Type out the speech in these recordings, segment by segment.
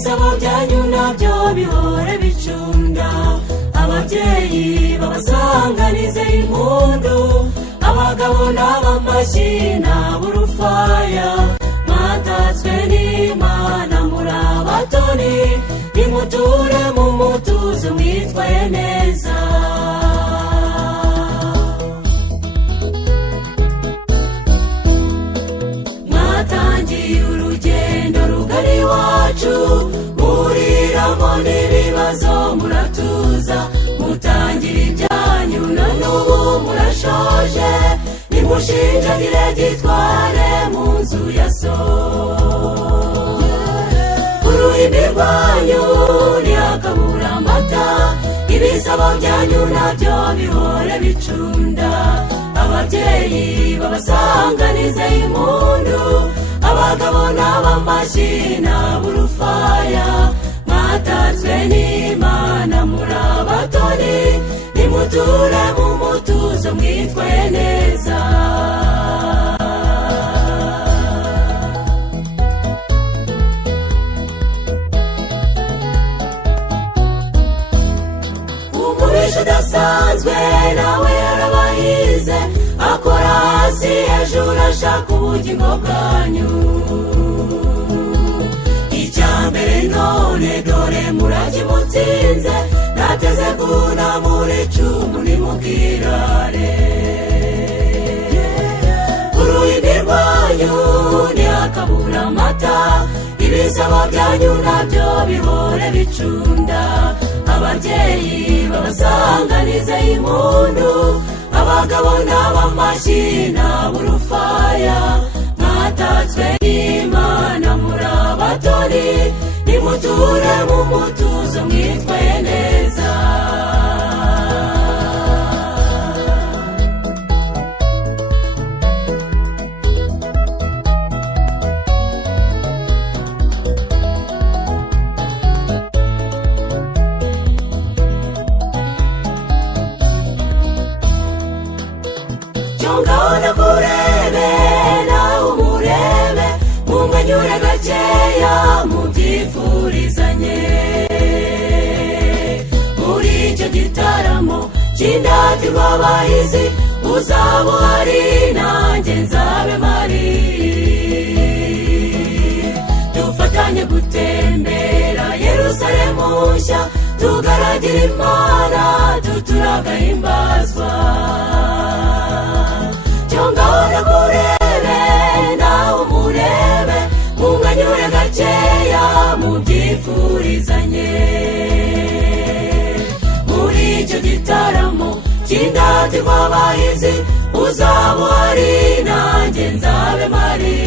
ibisabo byanyu nabyo bihore bicunda ababyeyi babasanganize impundu abagabo n'abamashyi n'aburufaya mwatatswe n'Imana muri abatoni nimuture mu mutuzo mwitwaye neza mwatangiye urugendo rugari iwacu muriramo n'ibibazo muratuza mutangira ibyanyu na n'ubu murashoje nimushinjagire gitware mu nzu ya so uruhimbi rwanyu ntihakabura amata ibisabo byanyu nabyo bihore bicunda ababyeyi babasanganize impundu abagabo n'abamashyi n'aburufaya mwatatswe n'Imana muri abatoni nimuture mu mutuzo mwitwaye neza umubisha udasanzwe nawe yarabahize akora hasi hejuru ashaka ubugingo bwanyu icyambere none dore muragimutsinze nateze kunamura icumu nimubwirare uruhimbi rwanyu ntihakabura amata ibisabo byanyu nabyo bihore bicunda ababyeyi babasanganize impundu abagabo n'abamashyi n'aburufaya mwatatswe n'Imana muri abatoni nimuture mu mutuzo mwitwaye neza ngabona kurebe nawe umurebe mumwenyure gakeya mubyifurizanye muri icyo gitaramo cy'indatirwa abahizi uzaba uhari nanjye nzabe mpari dufatanye gutembera Yerusalemu nshya tugaragira Imana tuturagahimbazwa ngabona kurebe nawe umurebe mumwenyure gakeya mubyifurizanye muri icyo gitaramo cy'indatirwa abahizi uzaba uhari nanjye nzabe mpari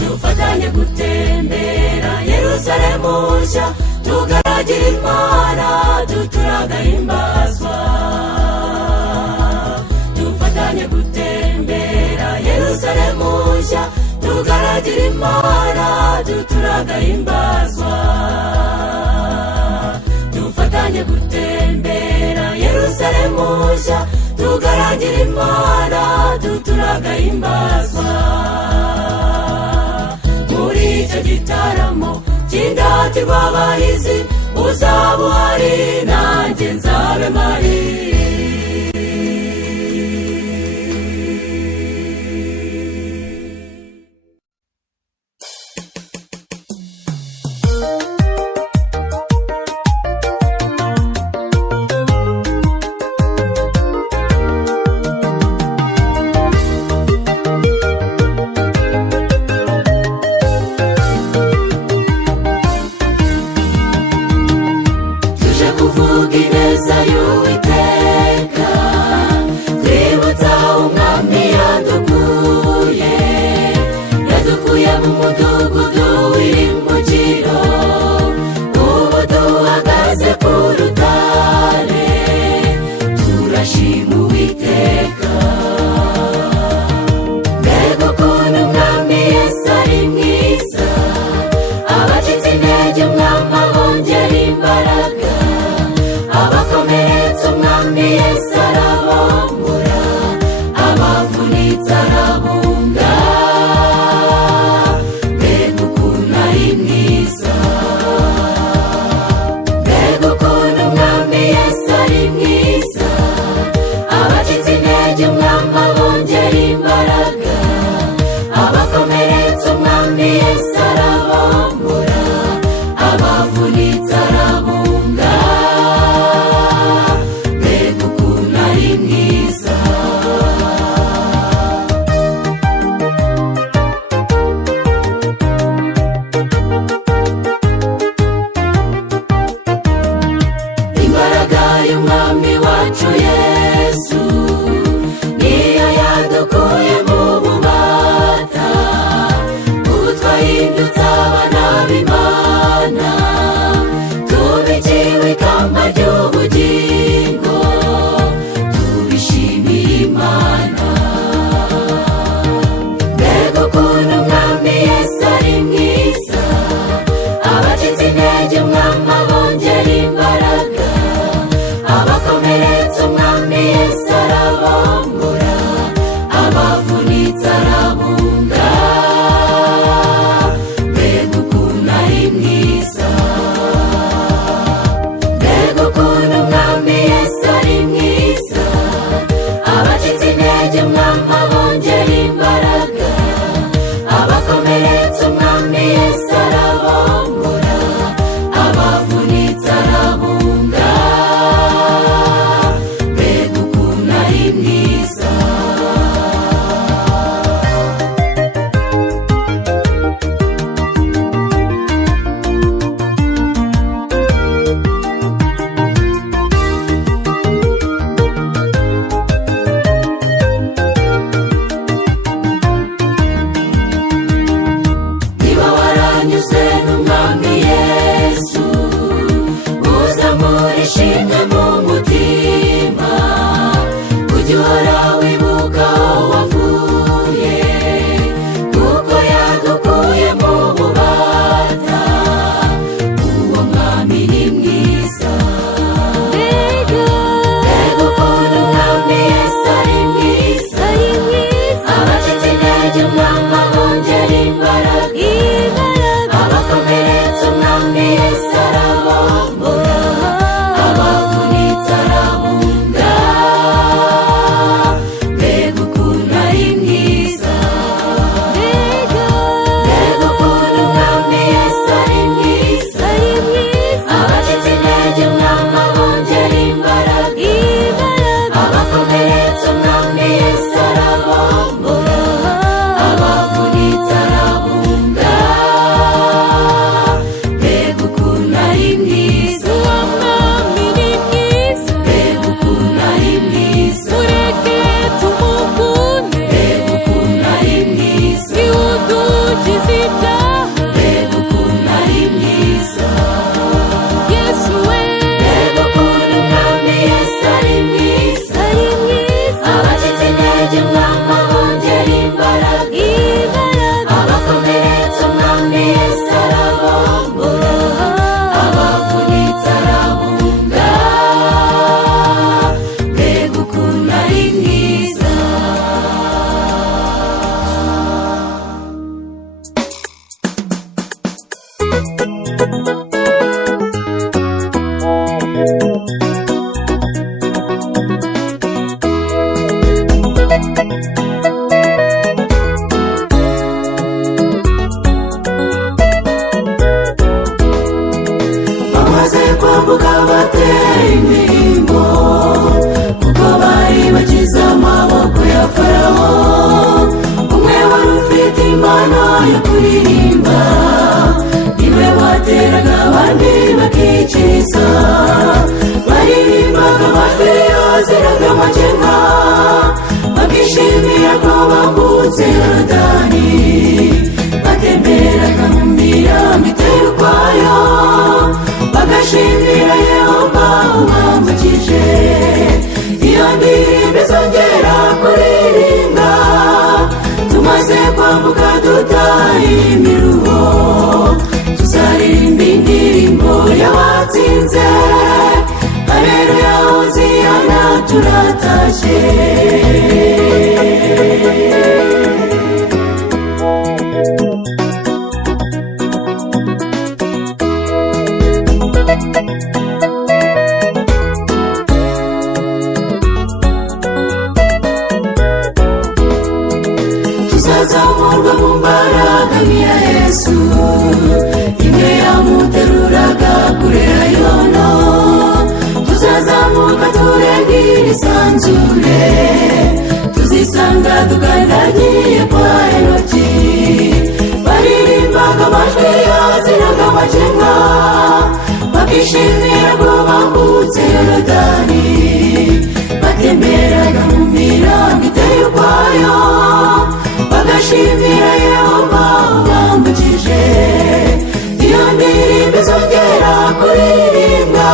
dufatanye gutembera Yerusalemu nshya tugaragira Imana tuturagahimbazwa dufatanye gutembera Yerusalemu nshya tugaragira Imana tuturagahimbazwa dufatanye gutembera Yerusalemu nshya tugaragira Imana tuturagahimbazwa muri icyo gitaramo cy'indatirwa abahizi uzaba uhari nanjye nzabe mpari bateraga amakenga bakishimira ko bambutse yorodani batemberaga mu mirambi iteye ukwayo bagashimira yehova ubambukije iyo ndirimbo izongera kuririmba tumaze kwambuka dutaha imiruho tuzaririmba indirimbo y'abatsinze haleluya hoziyana turatashye tuzazamurwa mu mbaraga nk'iya yesu imwe yamuteruraga kurera yono tuzazamuka turenga irisanzure tuzisanga tukandagiye kwa enoki baririmbaga amajwi yaziraga amakenga bakishimira ko bambutse yorodani batemberaga mu mirambi iteye ukwayo bagashimira yehova ubambukije iyo ndirimbo izongera kuririmba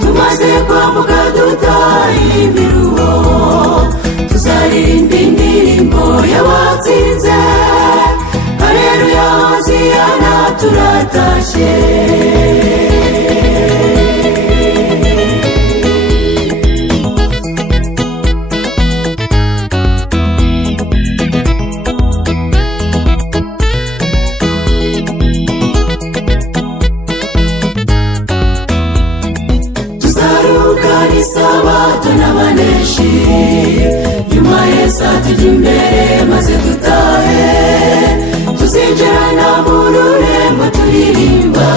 tumaze kwambuka dutaha imiruho tuzaririmba indirimbo y'abatsinze haleluya hoziyana turatashye isabato n'abaneshi nyuma yesu atujya imbere maze dutahe tuzinjirana mu rurembo turirimba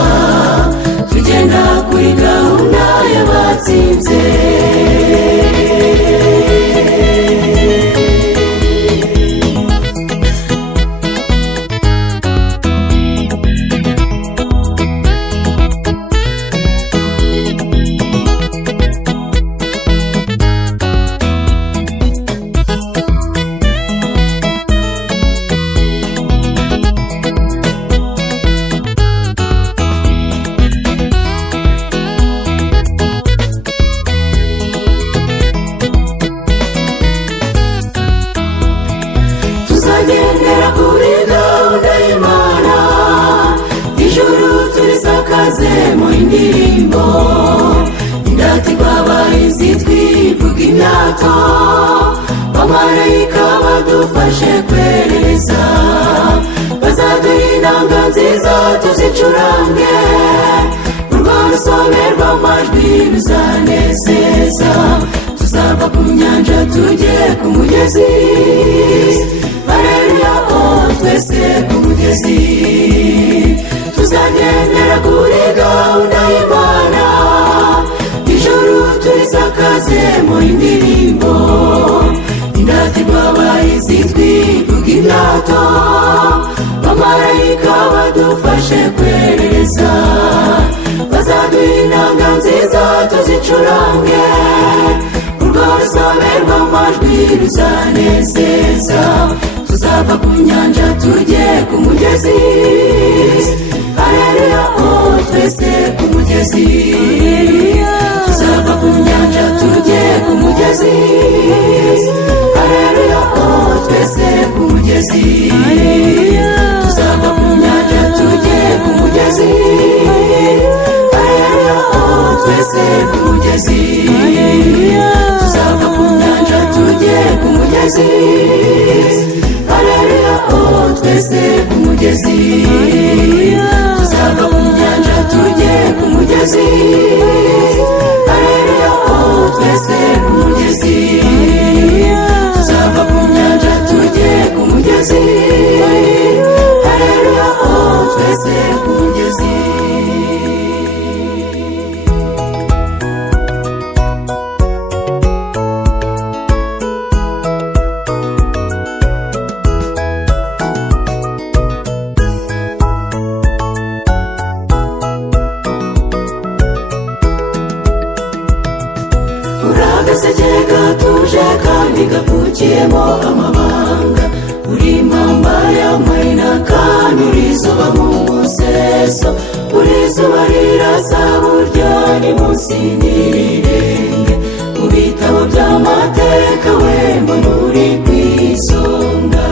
tugenda kuri gahunda y'abatsinze tuzagendera kuri gahunda y'imana ijuru turisakaze mu indirimbo indatirwa abahizi twivuga imyato bamarayika badufashe kwerereza bazaduha inanga nziza tuzicurange urwo rusobe rw'amajwi ruzanezeza tuzava ku nyanja tujye ku mugezi haleluya twese ku mugezi tuzagendera kuri gahunda y'imana ijuru turisakaze mu indirimbo indatirwa abahizi twivuga imyato bamarayika badufashe kwerereza bazaduha inanga nziza tuzicurange urwo rusobe rw'amajwi ruzanezeza tuzava ku nyanja tujye ku mugezi haleluya twese ku mugezi tuzava ku nyanja tujye ku mugezi haleluya twese ku mugezi tuzava ku nyanja tujye ku mugezi haleluya twese ku mugezi tuzava ku nyanja tujye ku mugezi haleluya twese ku mugezi tuzava ku nyanja tujye ku mugezi haleluya twese ku mugezi tuzava ku nyanja tujye ku mugezi haleluya twese ku mugezi agaseke gatuje kandi gapfukiyemo amabanga, uri impamba y'amarina kandi uri izuba mu museso, uri izuba rirasa burya ni munsi n'irirenge, mu bitabo by'amateka we mbona uri ku isonga,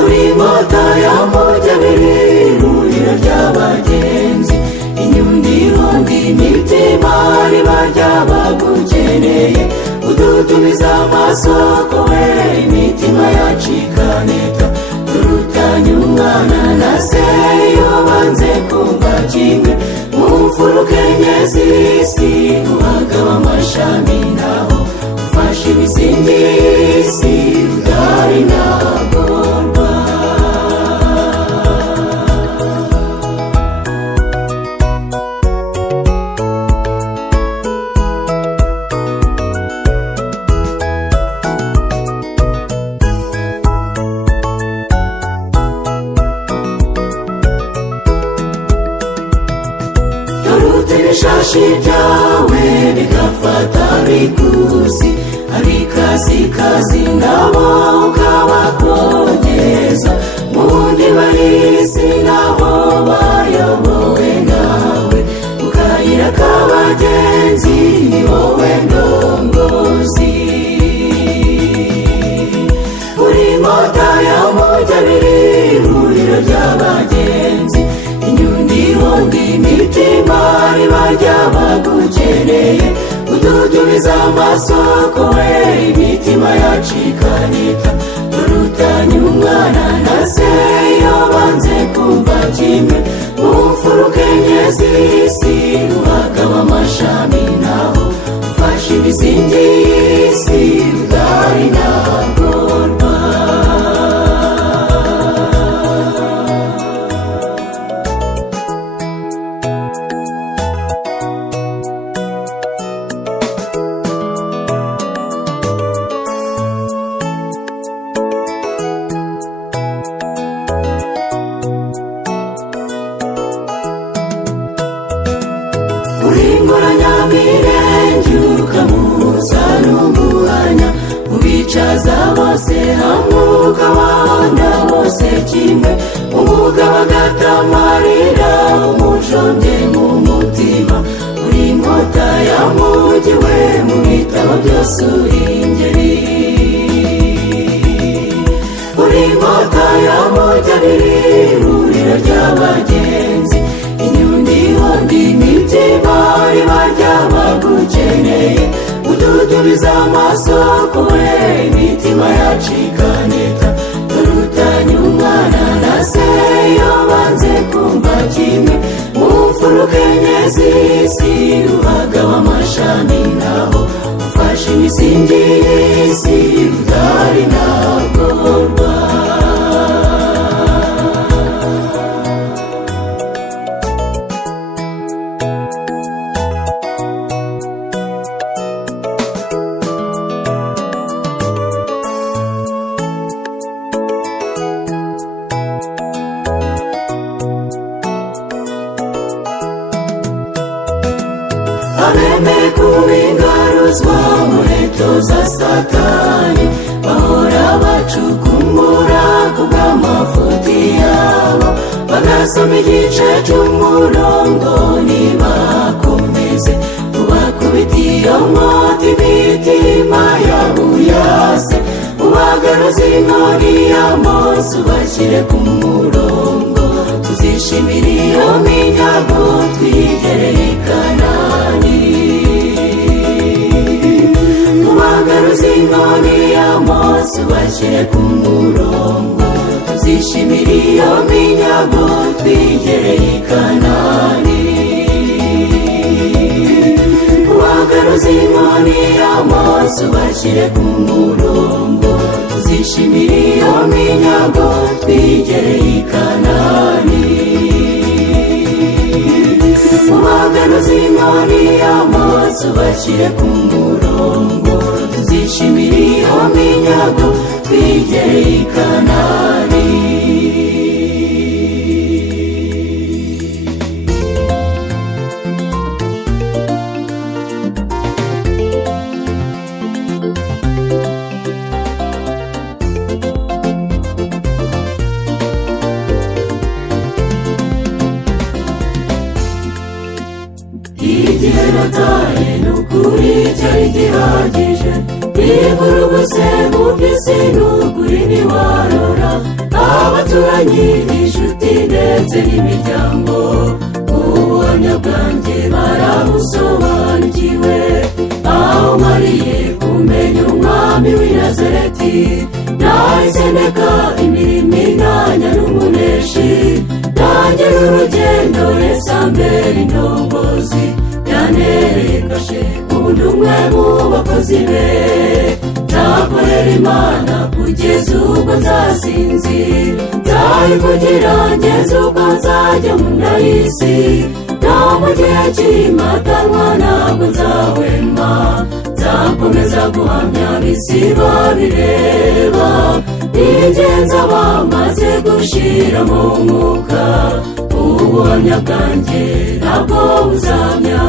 uri mota y'amujyi abiri ihuriro ry'abagenzi, inyundi ihonda imitima riba ry'abagukeneye, udutumiza amasoko we imitima yacikaneta, turutanye umwana na se iyo banze kumva kimwe, mu mfuruka enye z'isi uhagaba amashami naho ufashe imisingi y'isi udahari ntagorwa. Ibishashi byawe bigafata bikusi, abikasikazi nabo ukabakongeza, mu ndiba y'isi naho bayobowe nawe, ukayira k'abagenzi ni wowe ndongozi, uri mota y'amujyi abiri ihuriro ry'abagenzi, inyundi ihonda imitima riba ry'abagukeneye, udutumiza amasoko we imitima yacikaneta, turutanye umwana na se iyo banze kumva kimwe, mu mfuruka enye z'isi uhagaba amashami naho ufashe imisingi y'isi udahari ntagorwa. Uringuranyamirengi ukamuza n'umuhanya, ubicaza bose hamwe ukabahonda bose kimwe, umugabo agatamarira umujombye mu mutima, uri inkota y'amujyi we mu bitabo byose uri ingeri, uri inkota y'amujyi abiri ihuriro ry'abagenzi, inyundi ihonda imitima riba ry'abagukeneye, udutumiza amasoko we imitima yacikaneta, turutanye umwana na se iyo banze kumva kimwe, mu mfuruka enye z'isi uhagaba amashami naho ufashe imisingi y'isi udahari ntagorwa. Abemeye kuba ingaruzwa muheto za satani, bahora bacukumbura ku bw'amafuti yabo, bagasoma igice cy'umurongo ntibakomeze, ubakubitiye iyo nkota imitima yabo uyase, ubagaruza inkoni y'amosi ubashyire ku murongo, tuzishimira iyo minyago twigereye i Kanani, ubagaruza inkoni y'amosi ubashyire ku murongo, tuzishimira iyo minyago twigereye i Kanani, ubagaruza inkoni y'amosi ubashyire ku murongo, tuzishimira iyo minyago twigereye i Kanani, ubagaruza inkoni y'amosi ubashyire ku murongo, tuzishimira iyo minyago twigereye i Kanani. nivuruguse mu by'isi n'ukuri ntiwarora abaturanyi inshuti ndetse n'imiryango ubuhamya bwanjye barabusobanukiwe aho mariye kumenya umwami w'i Nazareti nahise ndeka imirimo inganya n'umuneshi ntangira urugendo Yesu ambera indongozi yantereye kashe ubundi umwe mu bakozi be nzakorera Imana kugeza ubwo nzasinzira nzayivugira ngeze ubwo nzajya mu nda y'isi no mu gihe cy'impatanwa ntabwo nzahwema nzakomeza guhamya ab'isi babireba nigenza bamaze gushira mu mwuka ubuhamya bwanjye ntabwo buzamya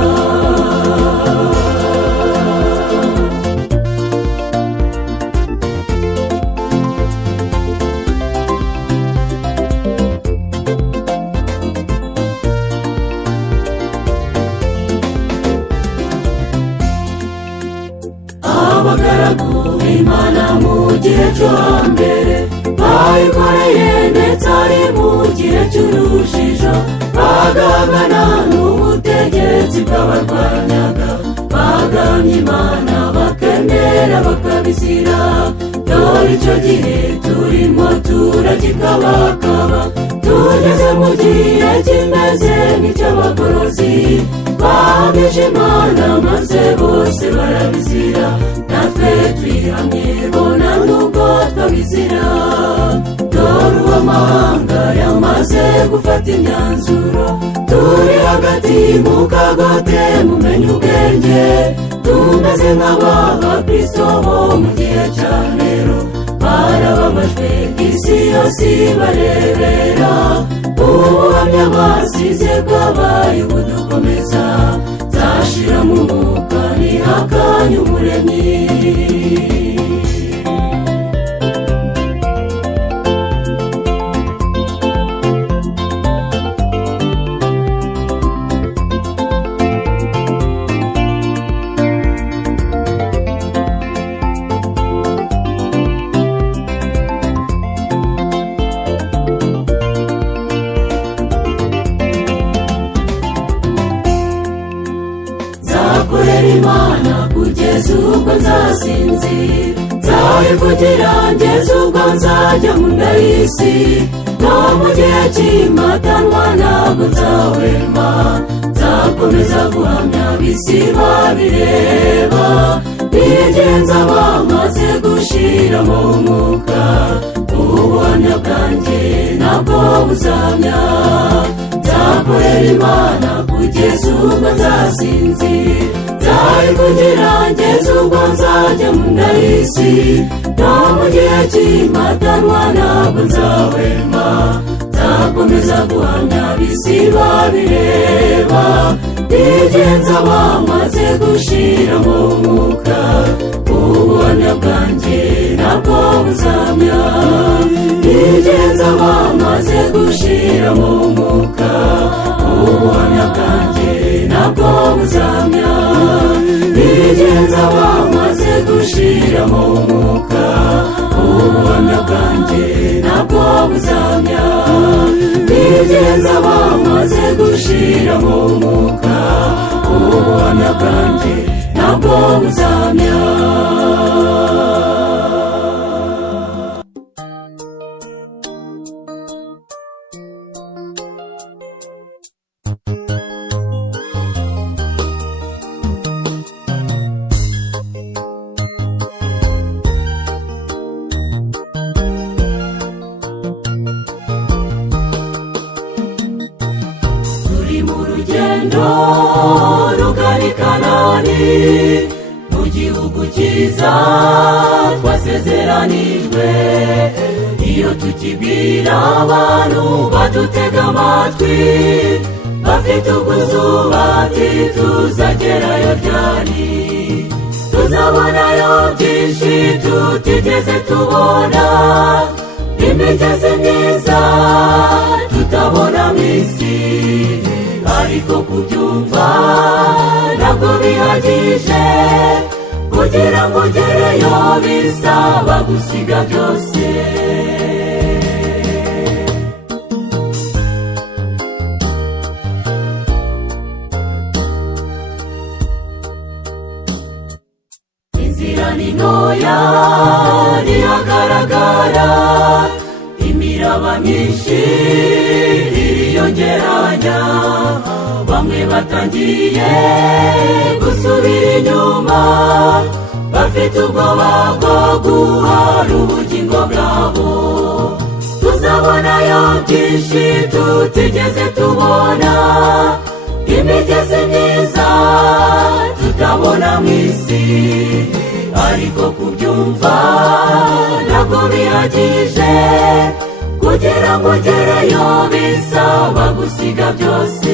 abagaragu b'Imana mu gihe cyo hambere bayikoreye ndetse ari mu gihe cy'urujijo bagangana n'ubutegetsi bw'abarwanyaga bagamye Imana bakemera bakabizira dore icyo gihe turimo turagikabakaba tugeze mu gihe kimeze nk'icy'abagorozi bahamije Imana maze bose barabizira natwe twihamye bona nubwo twabizira dore uwo amahanga yamaze gufata imyanzuro turi hagati mu kagote mumenye ubwenge tumeze nk'abakristo bo mu gihe cya Nero barababajwe isi yose barebera ubuhamya basize bwabaye ubudukomeza nzashira mu mwuka nihakanye umuremyi nzakorera Imana kugeza ubwo nzasinzira nzayivugira ngeze ubwo nzajya mu nda y'isi no mu gihe cy'impatanwa ntabwo nzahwema nzakomeza guhamya ab'isi babireba nigenza bamaze gushira mu mwuka ubuhamya bwanjye ntabwo buzamya nzakorera Imana kugeza ubwo nzasinzira nzayivugira ngeze ubwo nzajya mu nda y'isi no mu gihe cy'impatanwa ntabwo nzahwema nzakomeza guhamya ab'isi babireba nigenza bamaze gushira mu mwuka ubuhamya bwanjye ntabwo buzamya nigenza bamaze gushira mu mwuka ubuhamya bwanjye ntabwo buzamya nigenza bamaze gushira mu mwuka ubuhamya bwanjye ntabwo buzamya nigenza bamaze gushira mu mwuka ubuhamya bwanjye ntabwo buzamya rugana i Kanani mu gihugu cyiza twasezeranijwe iyo tukibwira abantu badutega amatwi bafite ubwoba ati tuzagerayo ryari tuzabonayo byinshi tutigeze tubona imigezi myiza tutabona mu isi ariko kubyumva ntabwo bihagije kugira ngo ugereyo bisaba gusiga byose. Inzira ni ntoya ntihagaragara, imiraba myinshi iriyongeranya, bamwe batangiye gusubira inyuma, bafite ubwoba bwo guhara ubugingo bwabo. Tuzabonayo byinshi tutigeze tubona, imigezi myiza tutabona mu isi, ariko kubyumva ntabwo bihagije, kugira ngo ugereyo bisaba gusiga byose.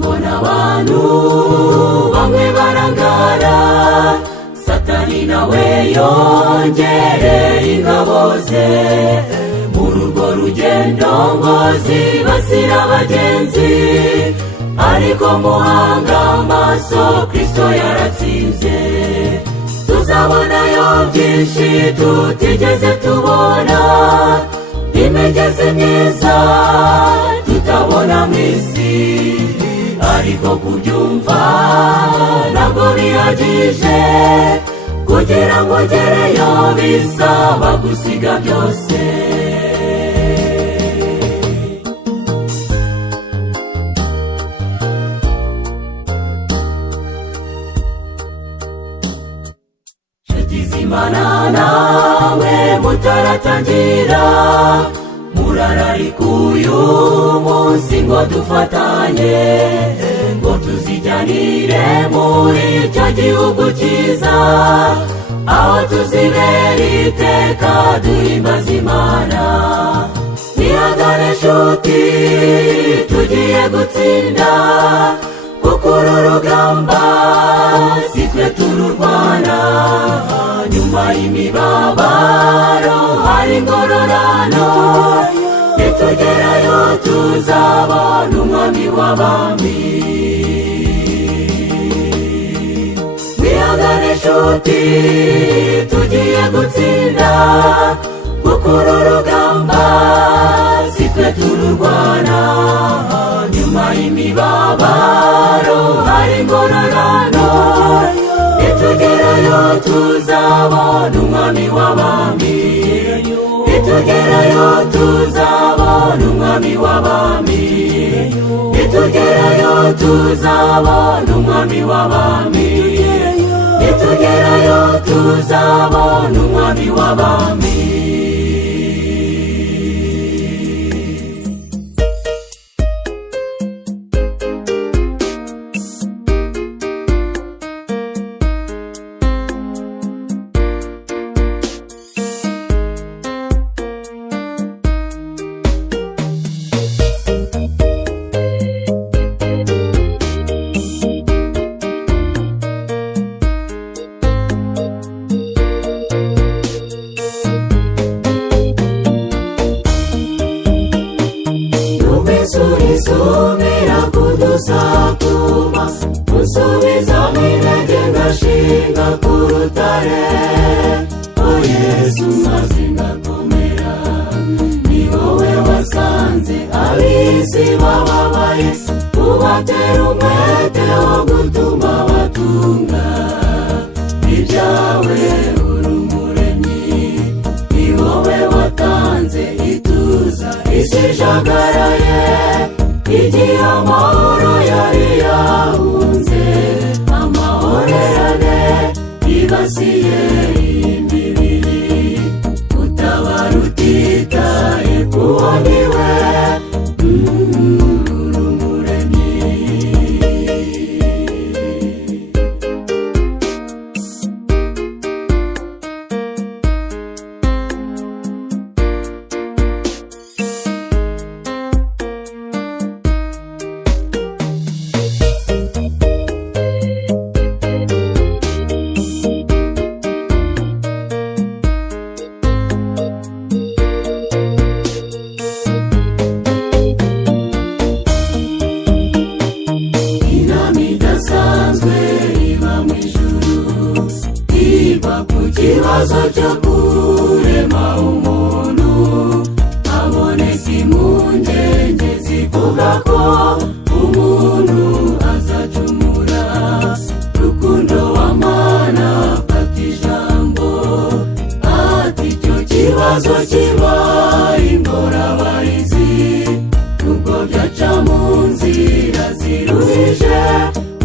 Mbona abantu bamwe barangara, Satani nawe yongereye ingabo ze, muri urwo rugendo ngo zibasira abagenzi, ariko muhanga amaso Kristo yaratsinze. Tuzabonayo byinshi tutigeze tubona, imigezi myiza tutabona mu isi, ariko kubyumva ntabwo bihagije, kugira ngo ugereyo bisaba gusiga byose. Nshuti z'Imana nawe mutaratangira, murararika uyu munsi ngo dufatanye, ngo tuzijyanire muri icyo gihugu cyiza, aho tuzibera iteka duhimbaza Imana. Nihangane nshuti, tugiye gutsinda, kuko uru rugamba si twe tururwana, nyuma y'imibabaro hari ingororano, nitugerayo tuzabona umwami w'abami. Nihangane nshuti, tugiye gutsinda, kuko uru rugamba si twe tururwana, nyuma y'imibabaro hari ingororano, nitugerayo tuzabona umwami w'abami. Nitugerayo tuzabona umwami w'abami, nitugerayo tuzabona umwami w'abami, nitugerayo tuzabona umwami w'abami. Isubira kudusakuma, usubizamo intege ngashinga ku rutare, o Yesu maze ngakomera. Ni wowe wasanze ab'isi bababaye, ubatera umwete wo gutuma batunga ibyawe uri umuremyi. Ni wowe watanze ituza isi ijagaraye, igihe amahoro yari yahunze, amahorerane yibasiye imibiri, utabara utitaye kuwo ni we, uri umuremyi. bavuga ko umuntu azacumura. Rukundo w'Imana afata ijambo ati icyo kibazo kibaye ingorabahizi, nubwo byaca mu nzira ziruhije,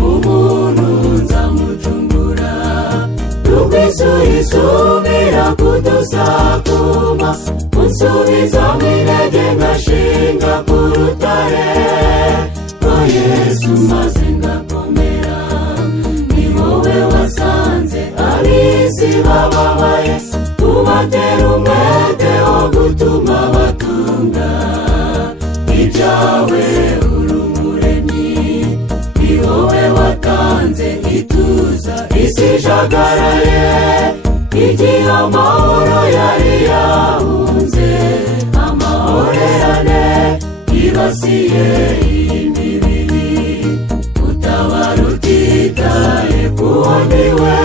umuntu nzamucungura. Rugwisubira kudusakuma, unsubizamo intege ngashinga ku rutare rwa Yesu maze ngakomera. Ni wowe wasanze ab'isi bababaye, ubatera umwete wo gutuma batunga. Ibyawe uri Umuremyi, ni wowe watanze ituza isi ijagaraye, igihe amahoro yari yahunze. Amahorerane yibasiye iyi mibiri, utabara utitaye ku wundi we.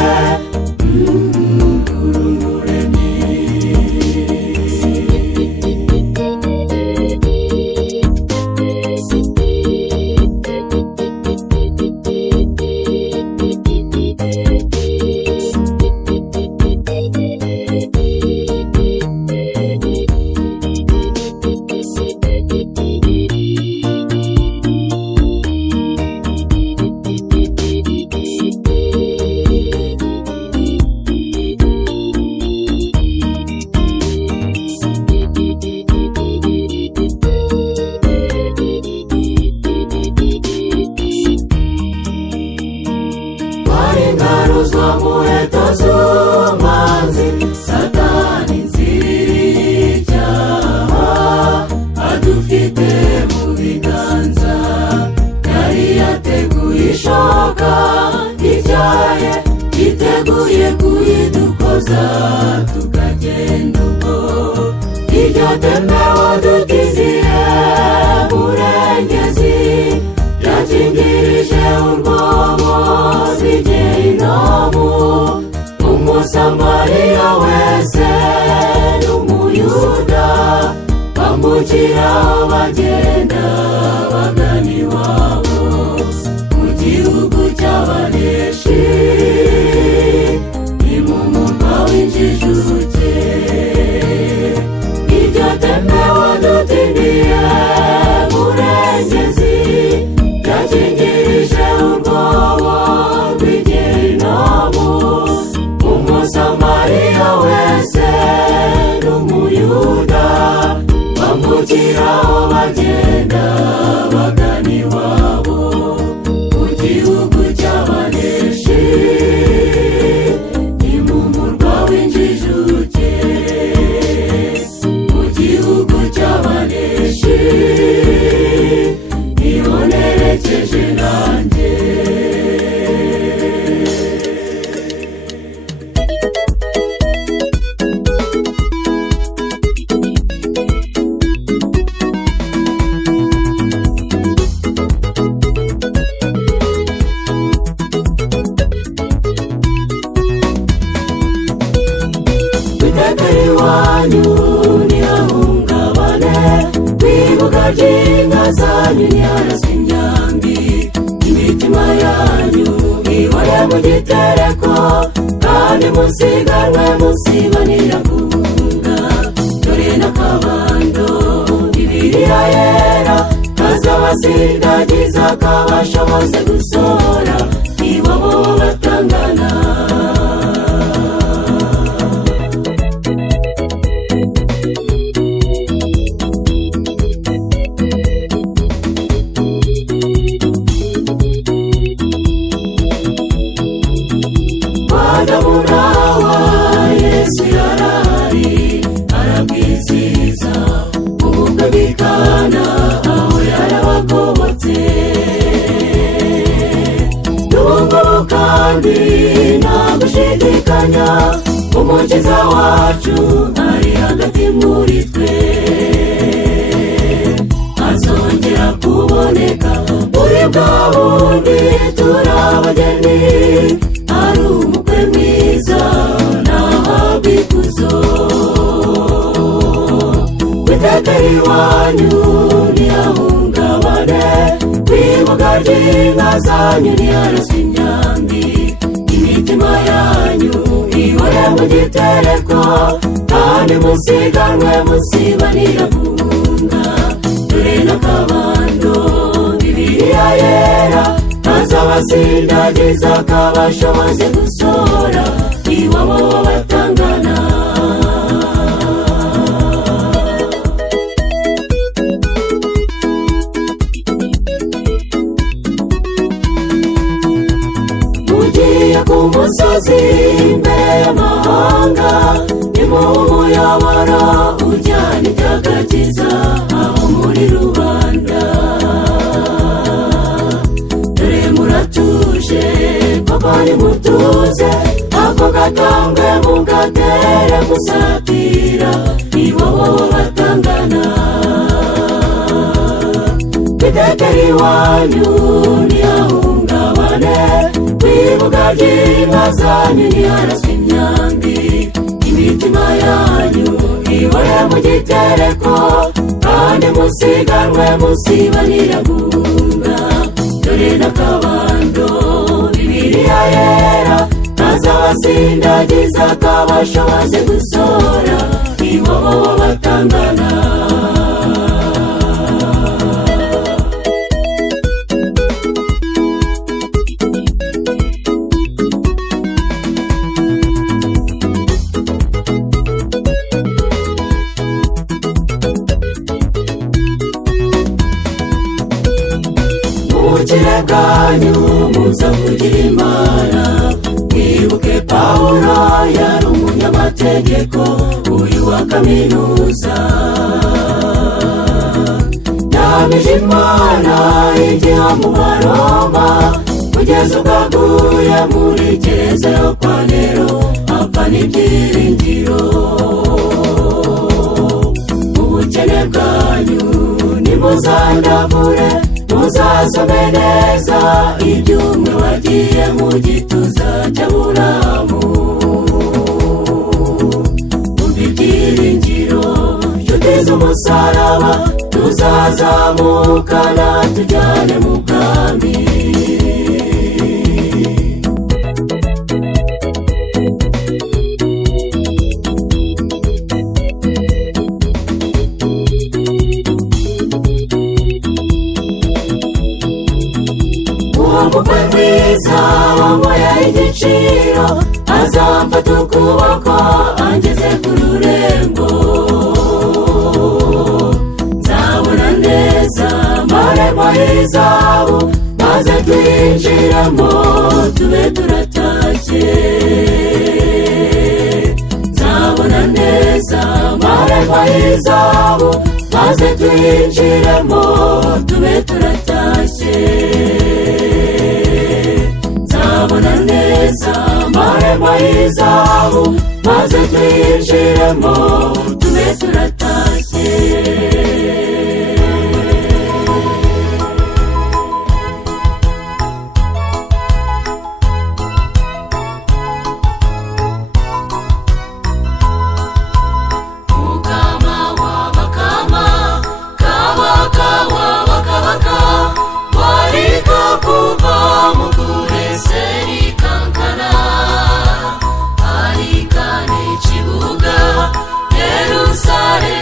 Ingaruzwa muheto z'umwanzi, Satani nziririye icyaha, adufite mu biganza. Yari yateguye ishoka ityaye, yiteguye kuyidukoza tukagenda ubwo. Iryo teme wadukiziye Murengezi, yakingirije urwobo rw'Igehinomu. Umusamariya wese n'Umuyuda bambukiraho bagenda bagana iwabo mu gihugu cy'abaneshi, ni mu murwa w'injijuke. Iryo teme wadutindiye Murengezi, yakingirije urwobo rw'Igehinomu. Umusamariya wese n'Umuyuda bambukiraho bagenda bagana iwabo mu gihugu cy'abaneshi, ni mu murwa w'injijuke. Mu gihugu cy'abaneshi niho nerekeje nanjye. Witekere iwanyu ntihahungabane, kwibuka by'inka zanyu ntiharaswe imyambi. Imitima yanyu ihore mu gitereko, kandi musiganwe musibanira guhunga. Dore n'akabando Bibiliya yera kazabasindagiza, kabashoboze gusohora iwabo batangana. Murawa Yesu yarahari arabwizihiza ubukwe bw'i Kana, aho yarabagobotse. N'ubungubu kandi nta gushidikanya, Umukiza wacu ari hagati muri twe. Azongera kuboneka muri bwa bundi turi abageni, ari umukwe mwiza nahabwa ikuzo. Witekere iwanyu ntihahungabane, ihungabane, kwibuga ry'inka zanyu ntiharaswe imyambi, imitima yanyu ihore mu gitereko, kandi musiganwe musibanira guhunga. Dore n'akabando Bibiliya yera kazabasindagiza, kabashoboze gusohora iwabo w'abatangana. Mugiye ku musozi imbere y'amahanga, nimuhe umuyoboro ujyana iby'agakiza aho muri rubanda. Dore muratuje koko nimutuze, ako gatambwe mugatere musatira iwabo w'abatangana. Kwitekera iwanyu ntihahungabane, kwibuga ry'inka zanyu ntiharaswe imyambi, imitima yanyu ihore mu gitereko, kandi musiganwe musibanira guhunga. Dore n'akabando Bibiliya yera kazabasindagiza, kabashoboze gusohora iwabo w'abatangana. Ubukire bwanyu muzavugira Imana, mwibuke Pawulo yari umunyamategeko, uyu wa kaminuza yahamije Imana igihe mu Baroma, kugeza ubwo aguye muri gereza yo kwa Nero, apfa n'ibyiringiro. Ubukene bwanyu nimuzandavure, muzasome neza iby'umwe wagiye mu gituza cy'Aburahamu. Umva ibyiringiro nshuti z'umusaraba, tuzazamukana tujyane mu bwami. Umukwe mwiza wanyweye igiciro, azamfata ukuboko angeze ku rurembo. Nzabona neza amarembo y'izahabu, maze twinjiremo tube turatashye. Nzabona neza amarembo y'izahabu, maze twinjiremo tube turatashye. Nzabona neza amarembo y'izahabu, maze twinjiremo tube turatashye. Mukama w'abakama, kabaka w'abakabaka, warika kuva mu kureseri kankana, arikane kibuga Yerusalemu.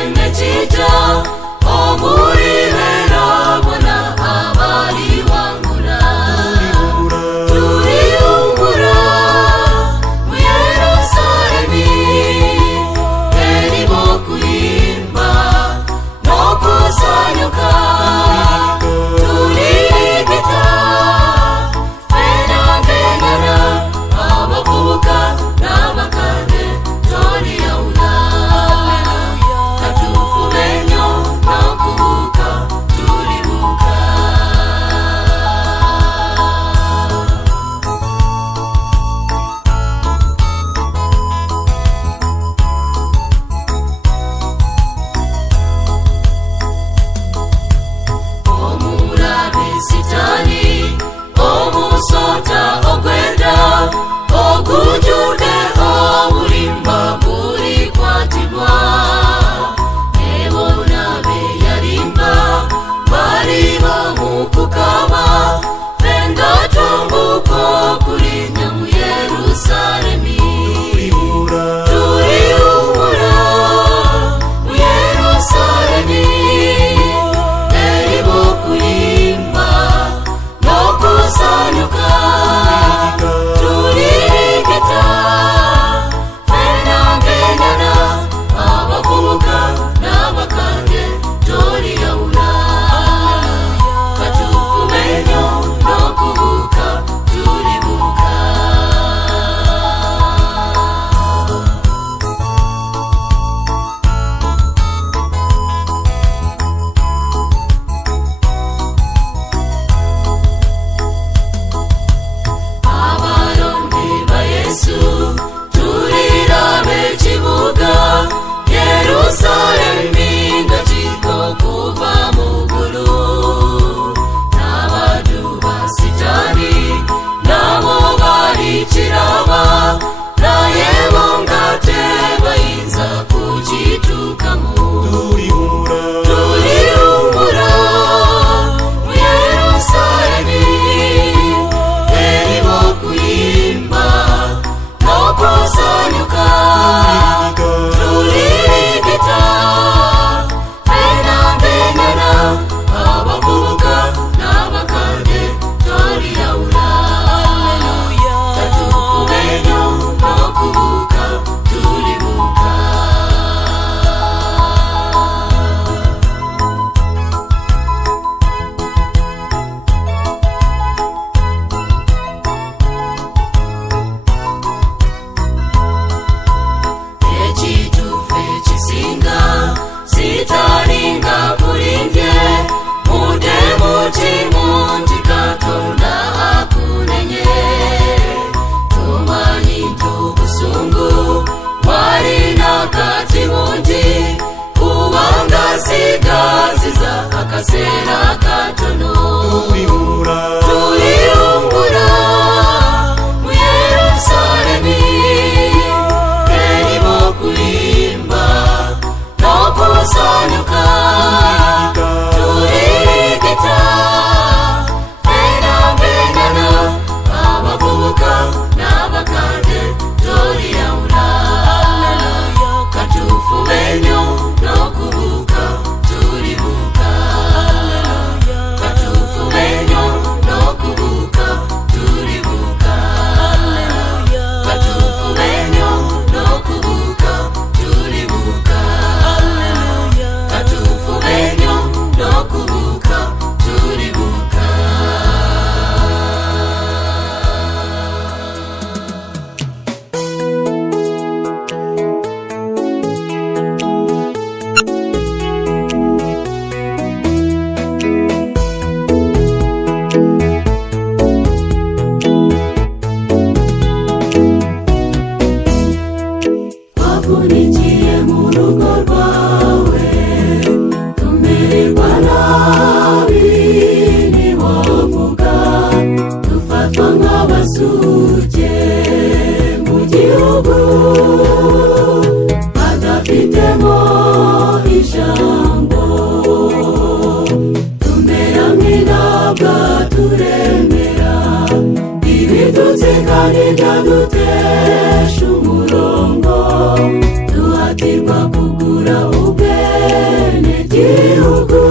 gihugu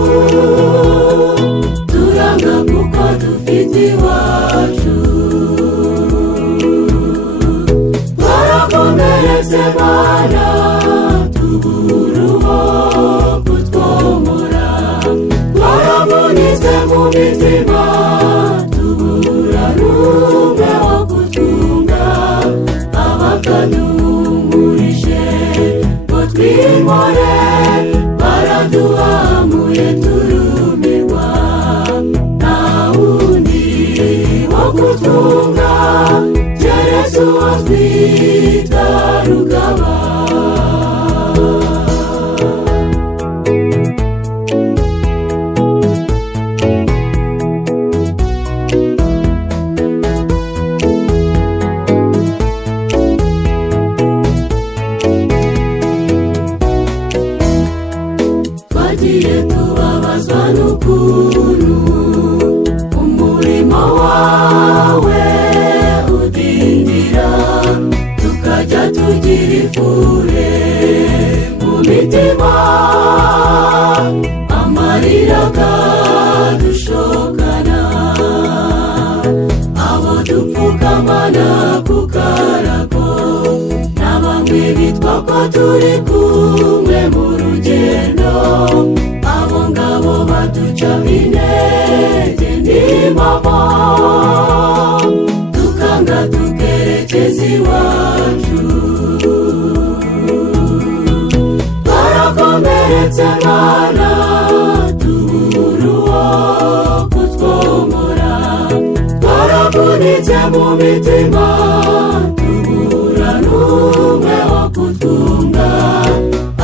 turanga kuko dufite iwacu. Twarakomeretse Mana tubura uwo kutwomora, twaravunitse mu mitima tubura n'umwe wo kutwunga. Abakaduhumurije ngo twimore baraduhamuye turumirwa, nta wundi wo kutwunga keretse uwo twita Rugaba. Twagiye tubabazwa n'ukuntu umurimo wawe udindira, tukajya tugira ifure mu mitima, amarira akadushokana. Abo dupfukamana ku karago na bamwe bitwa ko turi kumwe mu rugendo, abo ngabo baduca intege n'impamo, tukanga tukerekeza iwacu. Twarakomeretse Mana tubura uwo kutwomora, twaravunitse mu mitima tubura n'umwe wo kutwunga.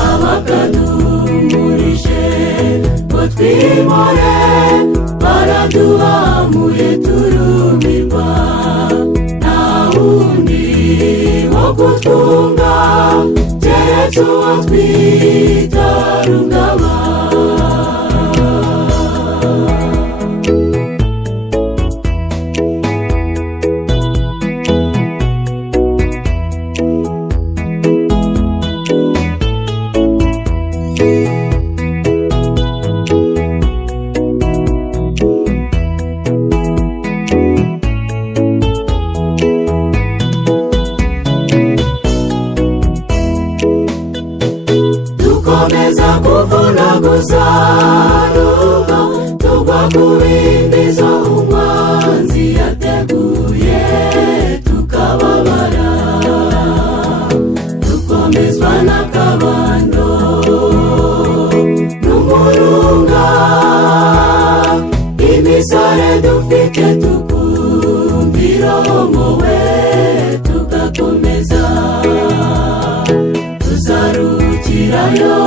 Abakaduhumurije ngo twimore baraduhamuye turumirwa, nta wundi wo kutwunga keretse uwo twita Rugaba. Dukomeza kuvunaguza nubwo tugwa ku bimbizo umwanzi yateguye tukababara, dukomezwa n'akabando n'umurunga, imisare dufite tukumvira wowe tugakomeza, tuzarukirayo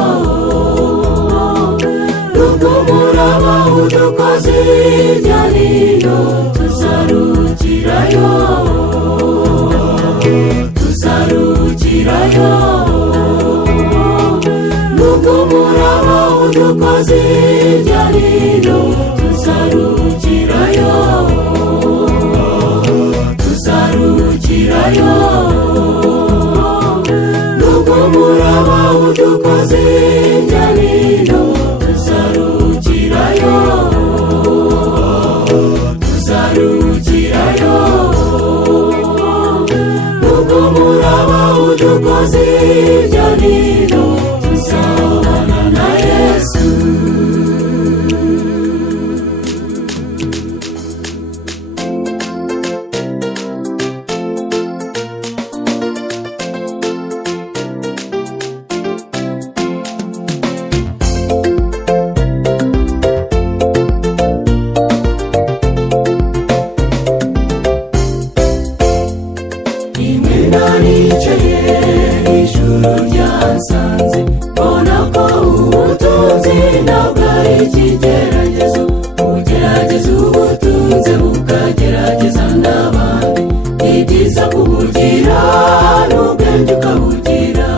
nubwo umuraba udukoze hirya hino. Tuzarukirayo, tuzarukirayo nubwo umuraba udukoze hirya hino. Tuzarukirayo, tuzarukirayo nubwo umuraba udukoze hirya hino. Tuzarukirayo, tuzarukirayo nubwo umuraba udukoze hirya hino. Tuzabana na Yesu. Naricaye ijuru ryansanze, mbona ko ubutunzi ntabwo ari ikigeragezo. Ugerageza ubutunzi bukagerageza n'abandi, ni byiza kubugira n'ubwenge ukabugira.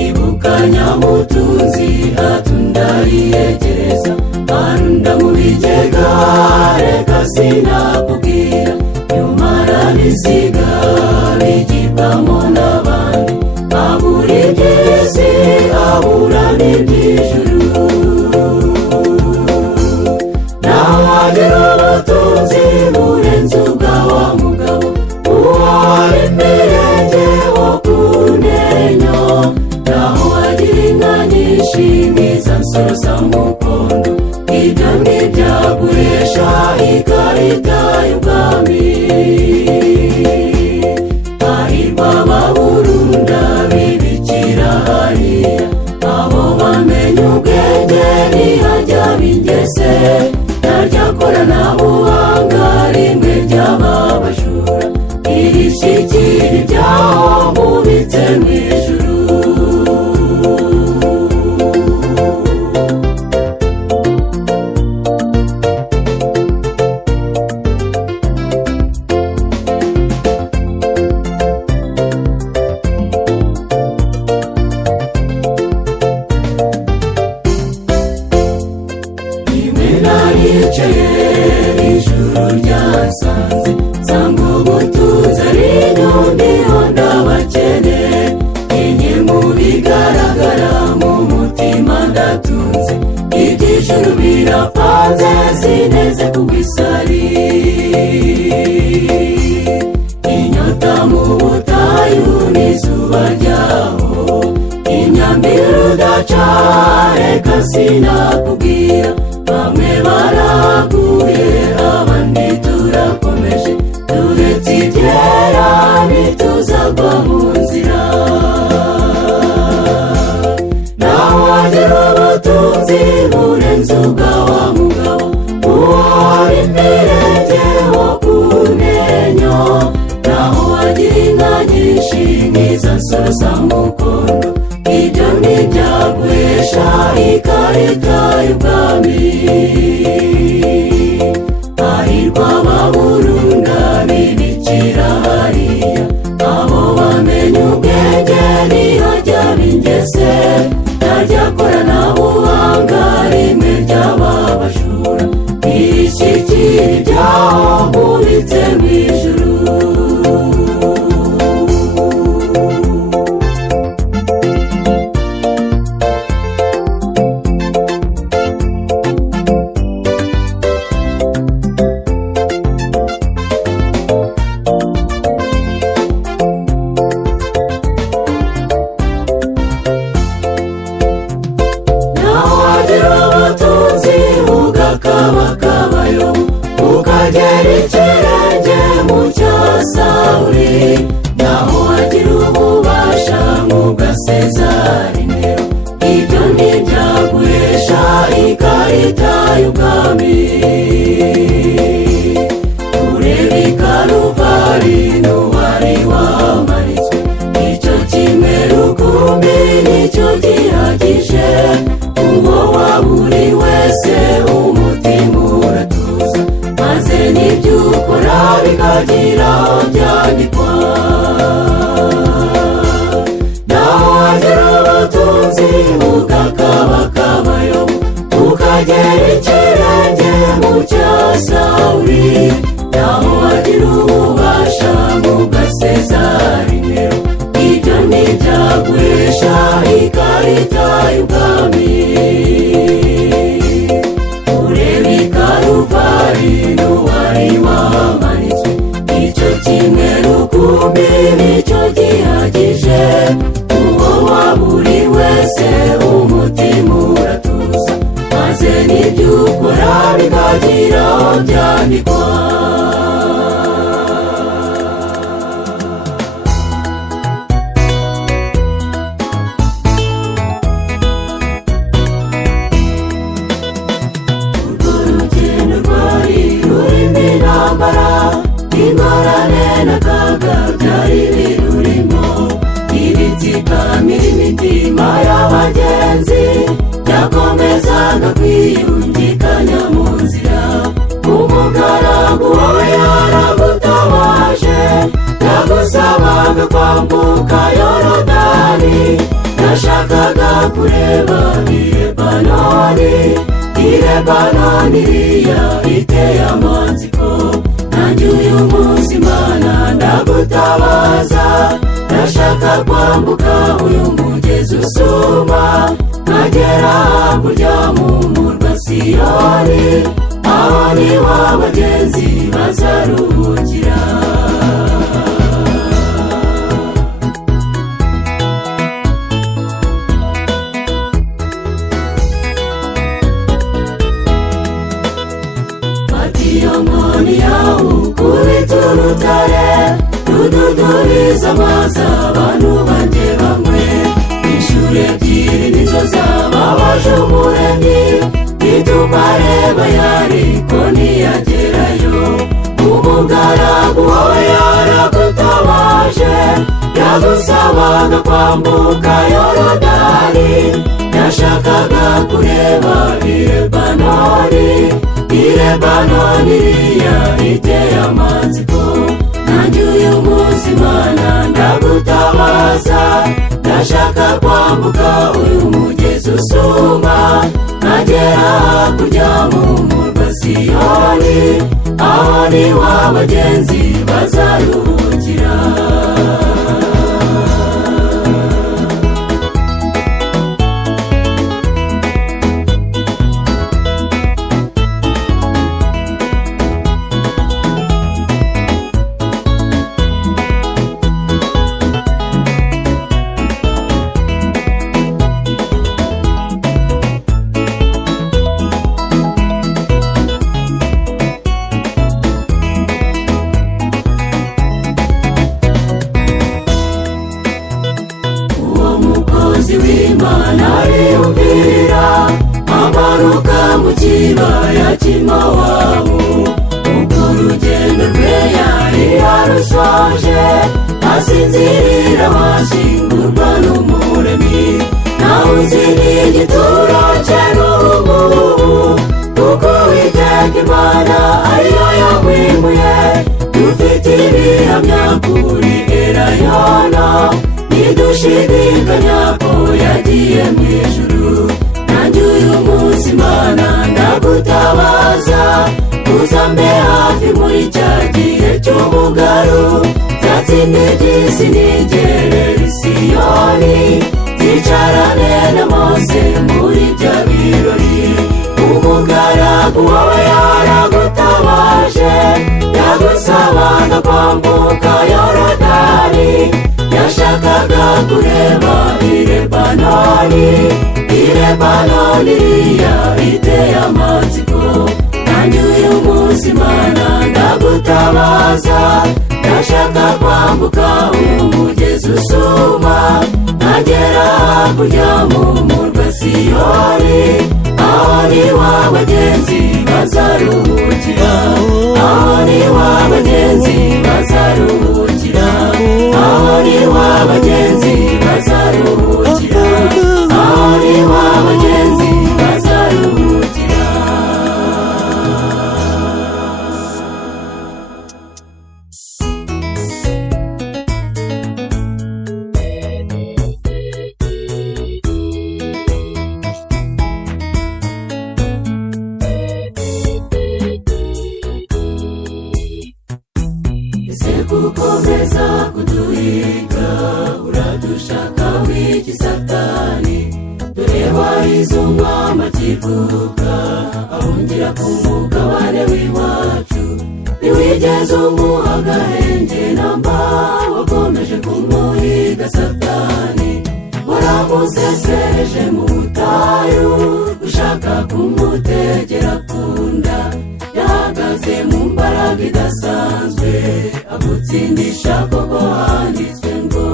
Ibuka Nyamutunzi atundariyegereza, arunda mu bigega, reka sinakubwira. Nyuma arabisiga bigibwamo n'abandi, abura iby'isi abura n'iby'ijuru. nsoro z'umukondo. Ibyo ntibyaguhesha ikarita y'ubwami. Hahirwa ababurunda bibikira hariya, abo bamenye ubwenge ntihajya bingese. Narya koranabuhanga rimwe ry'ababajura, irishikira ibyaho mubitse mu ijuru. Naricaye ijuru ryansanze, nsanga ubutunzi ari inyundiho ndabakene. Enye mu bigaragara mu mutima ndatunze, iby'ijuru birapanze sineze kugwisari. Inyota mu butayu n'izuba ryaho, imyambi y'urudaca reka sinakubwira. Bamwe baraguye abandi turakomeje, turetse ibyera ntituzagwa mu nzira. Naho wagira ubutunzi burenze ubwa wa mugabo, uwo hari imirenge wo ku menyo. Naho wagira inka nyinshi nk'izo nsoro z'umukondo, ibyo ntibyaguhesha ikarita y'ubwami. Hahirwa ababurunda bibikira hariya, abo bamenye ubwenge ntihajya bingese. Narya koranabuhanga rimwe ry'ababajura, irishikira ibyaho mubitse mu ijuru. Ukabakabayo ukagera ikirenge mu cya Sawuli, naho wagira ububasha nk'ubwa Sezari Nero. Ibyo ntibyaguhesha ikarita y'ubwami. Ureba i Kaluvari n'uwari wamanitswe, icyo kimwe rukumbi nicyo gihagije. Uwo waburi wese umutima uratuza, maze n'ibyo ukora bikagira aho byandikwa. Naho wagira ubutunzi ugakabakabayo, ukagera ikirenge mu cya Sawuli, naho wagira ububasha nk'ubwa Sezari Nero. Ibyo ntibyaguhesha ikarita y'ubwami. Ureba i Kaluvari n'uwari wamanitswe, icyo kimwe rukumbi nicyo gihagije. Uwo waburi wese umutima uratuza, maze n'ibyo ukora bikagira aho byandikwa. Ingorane n'akaga byari birurimo, ibitsikamira imitima y'abagenzi byakomezaga kwiyungikanya mu nzira. Umugaragu wawe yaragutabaje, yagusabaga kwambuka Yorodani. Nashakaga kureba i Lebanoni iriya iteye amatsiko. Nanjye uyu munsi Mana ndagutabaza, ndashaka kwambuka uyu mugezi usuma, nkagera hakurya mu murwa Siyoni, aho niho abagenzi bazaruhukira. rutare rududubiza amazi abantu banjye bamwe. Inshuro ebyiri nizo zababaje umuremyi, bituma areba yariko ntiyagerayo. Umugaragu wawe yaragutabaje, yagusabaga kwambuka Yorodani, yashakaga kureba i Lebanoni. I Lebanoni iriya iteye amatsiko. Nanjye uyu munsi Mana ndagutabaza, ndashaka kwambuka uyu mugezi usuma, nkagera hakurya mu murwa Siyoni, aho niho abagenzi bazaruhukira. W'Imana ariyumvira, amanuka mu kibaya cy'i Mowabu. Ubwo urugendo rwe yari yarusoje, asinzirira washyingurwa n'Umuremyi. Nawe uzi n'igituro cye n'ubungubu, kuko Uwiteka Imana ariyo yamwimuye. Dufite ibihamya kuri Elayono, ntidushidikanya ko yagiye mu ijuru. Nanjye uyu munsi Mana ndagutabaza, uzambe hafi muri cya gihe cy'umugaru. Nzatsinda iby'isi nigerere i Siyoni, nzicarane na Mose muri bya birori. Umugaragu wawe yaragutabaje, yagusabaga kwambuka Yorodani, yashakaga kureba i Lebanoni. I Lebanoni iriya iteye amatsiko. Nanjye uyu munsi Mana ndagutabaza, ndashaka kwambuka uyu mugezi usuma, nkagera hakurya mu murwa Siyoni, aho niho abagenzi bazaruhukira. Aho niho abagenzi bazaruhukira. Aho niho abagenzi bazaruhukira. Aho niho abagenzi bazaruhukira. Ese gukomeza kuduhiga, uradushaka w'iki Satani? Dore wahize umwami akivuka, ahungira ku mugabane w'iwacu. Ntiwigeze umuha agahenge namba, wakomeje kumuhiga Satani. Waramusesereje mu butayu, ushaka kumutegera ku nda. Yahagaze mu mbaraga idasanzwe, agutsindisha koko handitswe ngo.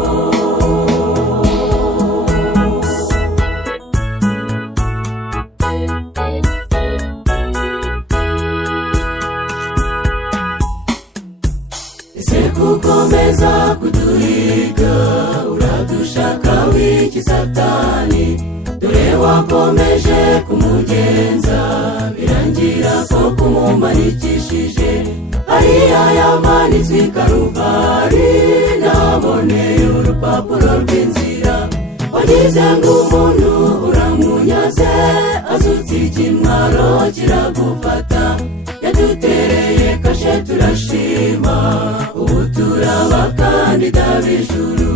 Ese gukomeza kuduhiga, uradushaka w'iki Satani? Dore wakomeje kumugenza, birangira ko kumumanikishije. Ariya yamanitswe i Karuvari, naboneye urupapuro rw'inzira. Wagize ngo umuntu uramunyaze, azutse ikimwaro kiragufata. Yadutereye kashe turashima, ubu turabakandida b'ijuru.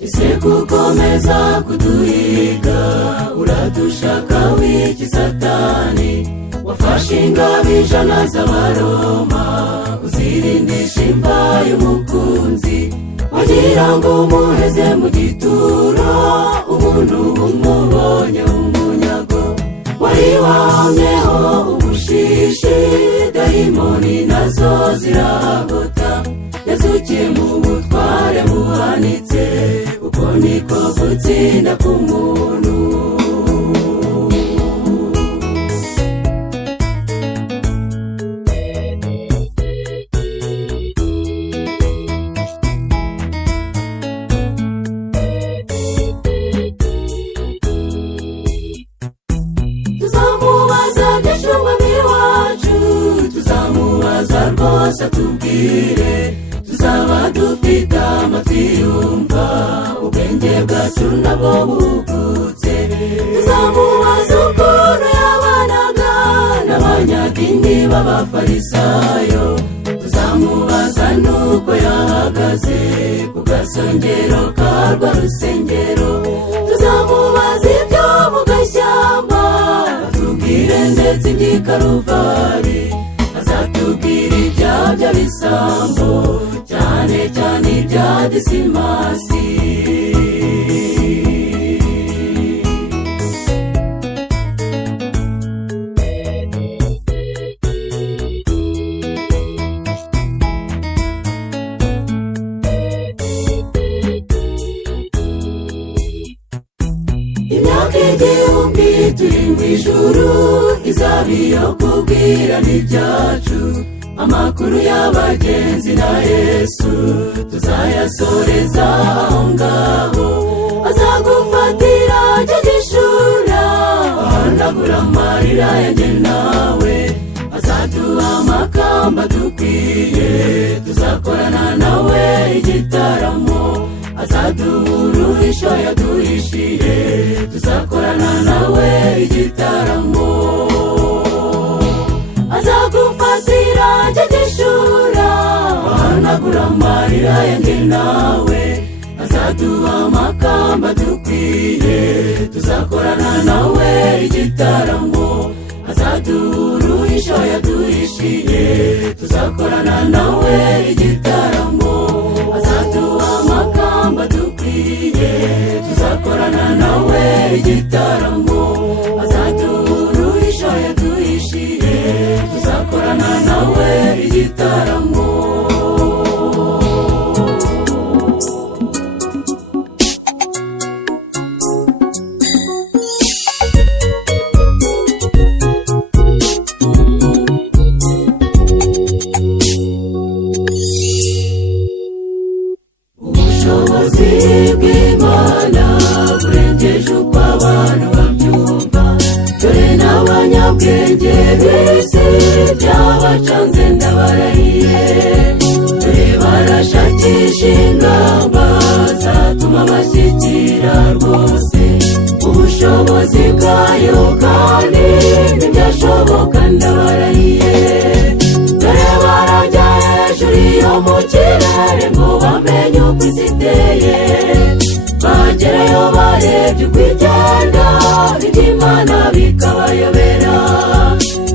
Ese gukomeza kuduhiga, uradushaka w'iki Satani? Wafashe ingabo 100 z'Abaroma, uzirindisha imva y'umukunzi. wagira ngo muheze mu gituro, umuntu umubonye umunyago. Wari wahamyeho ubushishi, dayimoni nazo ziragota. Yazukiye mu butware buhanitse, uko niko gutsinda k'umuntu. Tuzamubaza byinshi umwami wacu, tuzamubaza rwose atubwire. Tuzaba dufite amatwi yumva, ubwenge bwacu nabwo bugutse. Tuzamubaza ukuntu yabanaga n'abanyadini b'abafarisayo. Tuzamubaza nuko yahagaze ku gasongero ka rwa rusengero. Tuzamubaza ibyo mu gashyamba, atubwire ndetse iby'i Karuvari. Azatubwira ibya bisambo, cyane cyane ibya Disimasi. Imyaka igihumbi turi mu ijuru, izaba iyo kubwirana ibyacu. Amakuru y'abagenzi na Yesu tuzayasoreza aho ngaho. Azagufatira cyo gishura, ahanagura amarira yanjye nawe. Azaduha amakamba dukwiye, tuzakorana nawe igitaramo. Azaduha uruhisho yaduhishiye, tuzakorana nawe igitaramo. Azagufatira cyo gishura, ahanagura amarira yanjye nawe. Azaduha amakamba dukwiye, tuzakorana nawe igitaramo. Azaduha uruhisho yaduhishiye, tuzakorana nawe igitaramo. Azaduha amakamba dukwiye, tuzakorana nawe igitaramo. Azaduha uruhisho yaduhishiye, tuzakorana nawe igitaramo. Ubushobozi bw'Imana burengeje uko abantu babyumva. Dore n'abanyabwenge b'isi byabacanze ndabarahiye. Dore barashakisha ingamba zatuma bashyikira rwose ubushobozi bwayo, kandi ntibyashoboka ndabarahiye. Dore barajya hejuru yo mu kirere ngo bamenye uko isi iteye. Bagerayo barebye uko igenda, iby'Imana bikabayobera.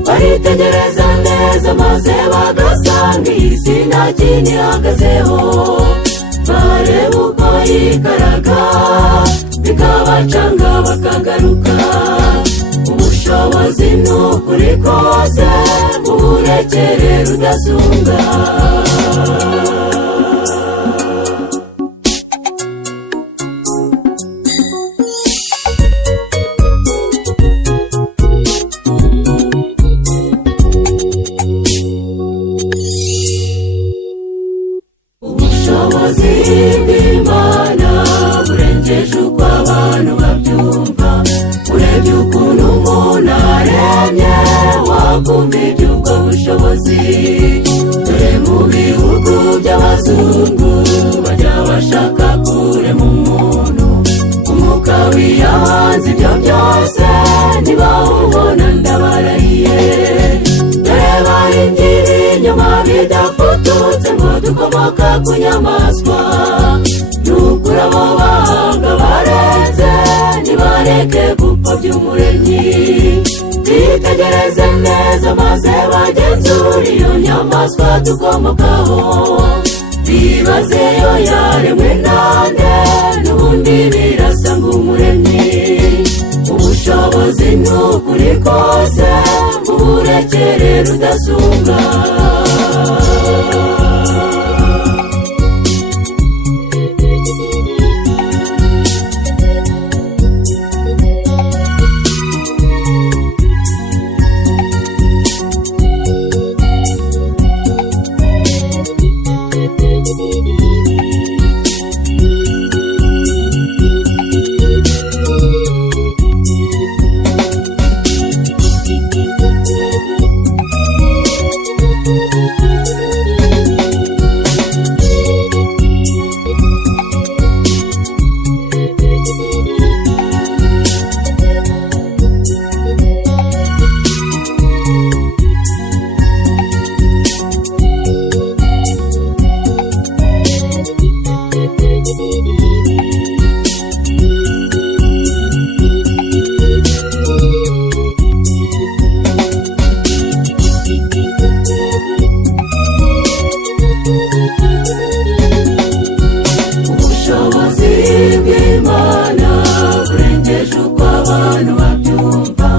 Baritegereza neza maze bagasanga iyi si nta kintu ihagazeho. Bareba uko yikaraga, bikabacanga bakagaruka. Ubushobozi ni ukuri kose, uburekere rudasumbwa. Ubushobozi bw'Imana burengeje uko abantu babyumva. Urebye ukuntu umuntu aremye, wakumva iby'ubwo bushobozi. Dore mu bihugu by'abazungu bajya bashaka kurema umuntu. Umwuka wiyahanze ibyo byose ntibawubona ndabarahiye. Dore bahingira inyuma bidafututse ngo dukomoka ku nyamaswa. Nukuri abo bahanga barenze, ntibareke gupfobya Umuremyi. Bitegereze neza maze bagenzure iyo nyamaswa dukomokaho. bibazeyo yaremwe nande n'ubundi birasa ng'umuremyi ubushobozi n'ukuri kose muburekere rudasumbwa ubushobozi bw'Imana burengeje uko abantu babyumva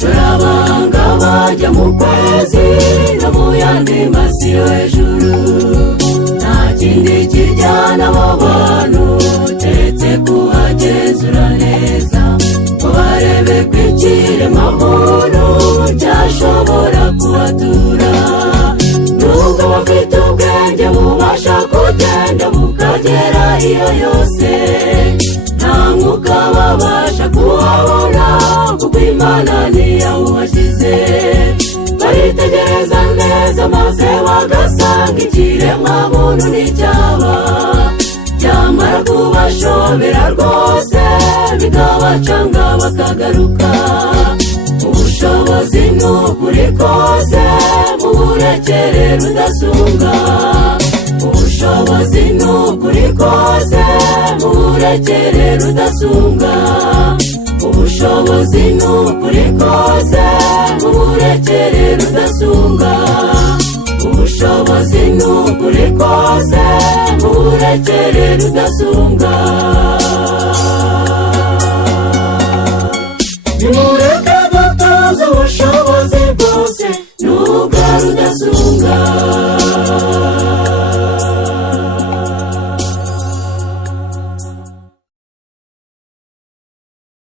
turabanga bajya mu kwezi no mu yandi masi yo hejuru nta kindi kijyana abo bantu keretse kuhagenzura neza ngo barebe ko ikiremwamuntu cyashobora kuhatura nubwo bafite ubwenge bubasha kugenda bukagera iyo yose nta mwuka babasha kuhabona kuko Imana ntiyawubashyize baritegereza neza maze bagasanga ikiremwamuntu nticyaba byamara kubashobera rwose bikabacanga bakagaruka ubushobozi n'ukuri kose muburekere rudasumbwa ubushobozi n'ukuri kose muburekere rudasumbwa ubushobozi n'ukuri kose muburekere rudasumbwa ubushobozi n'ukuri kose muburekere rudasumbwa